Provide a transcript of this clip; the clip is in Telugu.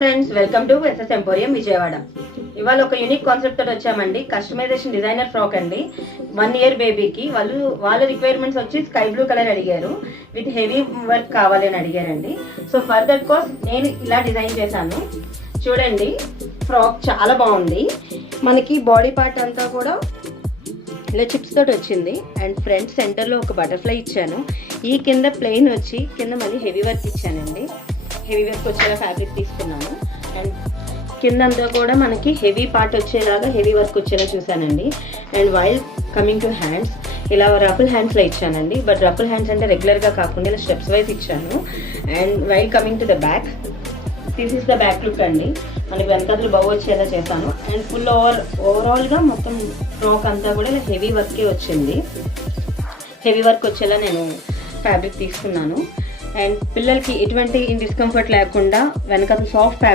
Friends, welcome to SS emporium Vijayawada. ఇవాళ ఒక యూనిక్ కాన్సెప్ట్ తోటి వచ్చామండి. కస్టమైజేషన్ డిజైనర్ ఫ్రాక్ అండి. 1 year బేబీకి వాళ్ళ రిక్వైర్మెంట్స్ వచ్చి స్కై బ్లూ కలర్ అడిగారు, విత్ హెవీ వర్క్ కావాలి అని అడిగారండి. సో ఫర్ దట్ కాస్ నేను ఇలా డిజైన్ చేశాను. చూడండి, ఫ్రాక్ చాలా బాగుంది. మనకి బాడీ పార్ట్ అంతా కూడా ఇలా చిప్స్ తోటి వచ్చింది. అండ్ ఫ్రంట్ సెంటర్లో ఒక బటర్ఫ్లై ఇచ్చాను. ఈ కింద ప్లెయిన్ వచ్చి కింద మళ్ళీ హెవీ వర్క్ ఇచ్చానండి. హెవీ వర్క్ వచ్చేలా ఫ్యాబ్రిక్ తీసుకున్నాను. అండ్ కిందంతా కూడా మనకి హెవీ పార్ట్ వచ్చేలాగా హెవీ వర్క్ వచ్చేలా చూసానండి. And while coming to hands, ఇలా రఫుల్ హ్యాండ్స్లో ఇచ్చానండి. బట్ రఫుల్ హ్యాండ్స్ అంటే రెగ్యులర్గా కాకుండా ఇలా స్టెప్స్ వైజ్ ఇచ్చాను. And while coming to the back, this is the back look అండి. మనకి వెనకాతలు బౌ వచ్చేలా చేశాను. అండ్ ఫుల్ ఓవరాల్గా మొత్తం ఫ్రాక్ అంతా కూడా ఇలా హెవీ వర్కే వచ్చింది. హెవీ వర్క్ వచ్చేలా నేను ఫ్యాబ్రిక్ తీసుకున్నాను. అండ్ పిల్లలకి ఎటువంటి డిస్కంఫర్ట్ లేకుండా వెనకాల సాఫ్ట్